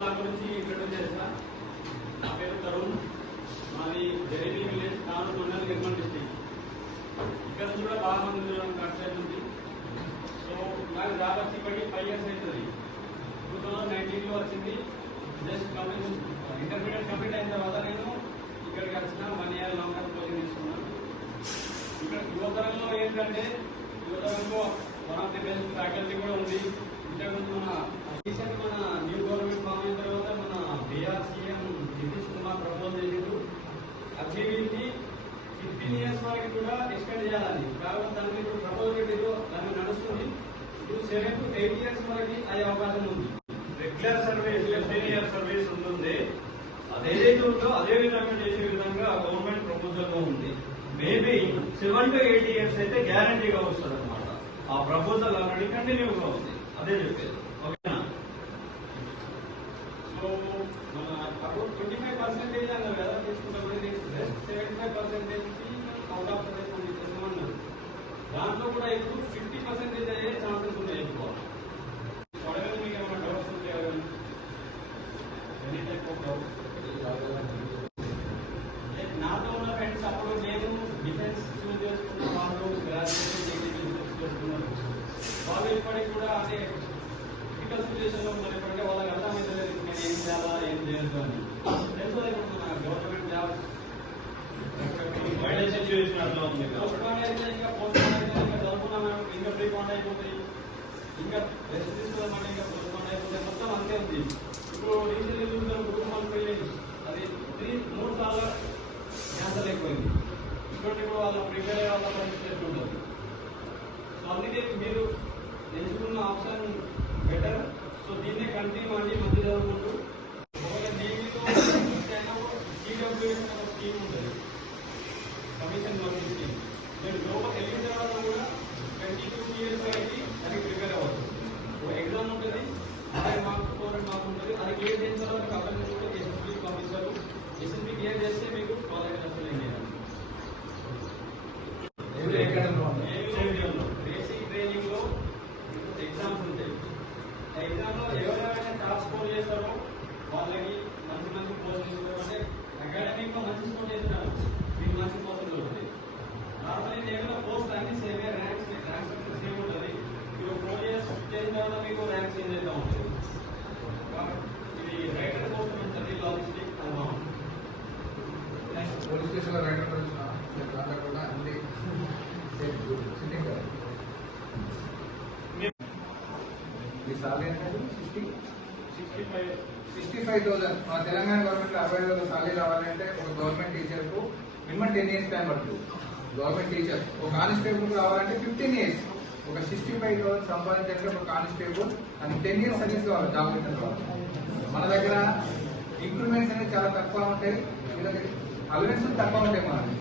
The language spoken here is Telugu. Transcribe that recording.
గురించి ఇంట్రడ్యూస్ చేస్తా. నా పేరు తరుణ్, మాది జరేబీ విలేజ్, కానూరు మండలం, నిర్మల్ డిస్ట్రిక్ట్. ఇక్కడ నుంచి కూడా బాగా మంది కాన్స్టిట్యూట్ ఉంది. సో నాకు జాబ్ వచ్చి ఇప్పటికి 5 years అవుతుంది. 2019లో వచ్చింది. జస్ట్ కంప్లీట్ ఇంటర్మీడియట్ కంప్లీట్ అయిన తర్వాత నేను ఇక్కడికి వచ్చిన 1 year లాంగ్ టర్మ్ కోచింగ్ తీసుకున్నాను. ఇక్కడ యువతరంలో ఏంటంటే యువతరంలో one of the best faculty కూడా ఉంది. ఇంతకుముందు మన న్యూ గవర్నమెంట్ ఫామ్ అయిన తర్వాత మన BR CM Nitish Kumar propose చేసిండు అగ్నివీర్ని 15 years వరకు కూడా ఎక్స్టెండ్ చేయాలని. కాబట్టి దానికి ఇప్పుడు ప్రపోజ్ పెట్టిండు, దాన్ని నడుస్తుంది. ఇప్పుడు 7 to 8 years వరకు అయ్యే అవకాశం ఉంది. రెగ్యులర్ సర్వీస్ 15 years సర్వీస్ ఉంటుంది. అదేదైతే ఉందో అదే విధంగా చేసే విధంగా గవర్నమెంట్ ప్రపోజల్ లో ఉంది. మేబీ 7 to 8 years అయితే గ్యారంటీగా వస్తుంది అనమాట. ఆ ప్రపోజల్ ఆల్రెడీ కంటిన్యూగా ఉంది. అదే చెప్పేది. ఓకేనా? సో మన అప్పుడు 25% అన్నారు కదా, తీసుకుంటే 75% అవుట్ ఆఫ్ ప్రదేశ్ పంపించేస్తామన్నారు. దాంట్లో కూడా ఇప్పుడు 50% అయ్యే ఛాన్సెస్ ఉన్నాయి. ఎక్కువ అడగదు. మీకు ఏమైనా డౌట్స్ ఉంటే అడగండి. Any type of doubt. నాతో ఉన్న ఫ్రెండ్స్ అప్పుడు నేను డిఫెన్స్ చూస్ చేసుకున్న వాళ్ళు గ్రాడ్యుయేషన్ డిగ్రీ చూస్ చేసుకున్నారు. వాళ్ళు ఇప్పటికి కూడా అదే క్రిటికల్ సిచ్యువేషన్ లో ఉన్నారు. ఇప్పటికే వాళ్ళకి అర్థమైతే లేదు నేను ఏం చేయాలా ఏం చేయొద్దు అని. తెలుసు ఇప్పుడు మన గవర్నమెంట్ జాబ్ వైడల్ సిచ్యువేషన్ అట్లా ఉంది. పోస్ట్ పోన్ అయితే ఇంకా పోస్ట్ పోన్ అయితే ఇంకా చదువుకున్నాము, ఇంకా ప్రీ పోన్ అయిపోతాయి, ఇంకా రెస్ట్ తీసుకోవాలంటే ఇంకా పోస్ట్ పోన్ అయిపోతాయి. మొత్తం అంతే ఉంది. ఇప్పుడు రీసెంట్లీ చూసిన గ్రూప్ 1 పెళ్లి అది 3 సార్లు క్యాన్సల్ అయిపోయింది. ఇంకోటి ఇప్పుడు వాళ్ళు ప్రిపేర్ అయ్యే వాళ్ళ పరిస్థితి ఉంటుంది. సో అందుకే మీరు ఎంచుకున్న ఆప్షన్ బెటర్. సో దీన్నే కంటిన్యూ అండి, మంచి చదువుకుంటూ ఒకవేళ దీనిలో CWS స్కీమ్ ఉంటుంది, కమిషన్ వర్కింగ్ స్కీమ్. మీరు లోపల వెళ్ళిన తర్వాత కూడా 22 years వరకు అది ప్రిపేర్ అవ్వచ్చు. ఎగ్జామ్ ఉంటుంది, 100 marks 400 marks ఉంటుంది. అది క్లియర్ చేసిన తర్వాత కంపెనీ కూడా ఎస్ఎస్బీకి పంపిస్తారు. ఎస్ఎస్బీ క్లియర్ చేస్తే మీకు కాలేజ్ వస్తుంది. బేసిక్ ట్రైనింగ్ లో ఎగ్జామ్స్ ఉంటాయి. ఆ ఎగ్జామ్ లో ఎవరైనా టాప్ స్కోర్ చేస్తారో వాళ్ళకి మంచి మంచి పోస్టులు ఇస్తారు. అంటే అకాడమిక్ లో మంచి స్కోర్ చేస్తున్నారు, మీకు మంచి పోస్టులు వస్తాయి. నార్మల్లీ ఏమైనా పోస్ట్ అన్ని సేమే, ర్యాంక్స్ సేమ్ ఉంటుంది. మీరు 4 years చేసిన తర్వాత మీకు ర్యాంక్ చేంజ్ అవుతూ ఉంటుంది. ఇది రైటర్ పోస్ట్ ఉంటుంది, లాజిస్టిక్ అలా పోలీస్ స్టేషన్ లో రైటర్ కూడా అన్ని సిట్టింగ్ కదా. మీ సాలరీ అనేది 65,000. మన తెలంగాణ గవర్నమెంట్ 60,000 సాలరీ రావాలంటే ఒక గవర్నమెంట్ టీచర్ కు మినిమం 10 years టైం పడుతుంది. గవర్నమెంట్ టీచర్ ఒక కానిస్టేబుల్ రావాలంటే 15 years. ఒక 65,000 సంపాదించాలంటే ఒక కానిస్టేబుల్ అది 10 years సర్వీస్ కావాలి, జాబ్ లెటర్ కావాలి. మన దగ్గర ఇంక్రిమెంట్స్ అనేవి చాలా తక్కువ ఉంటాయి, అలవెన్స్ తక్కువ ఉంటాయి. మనకి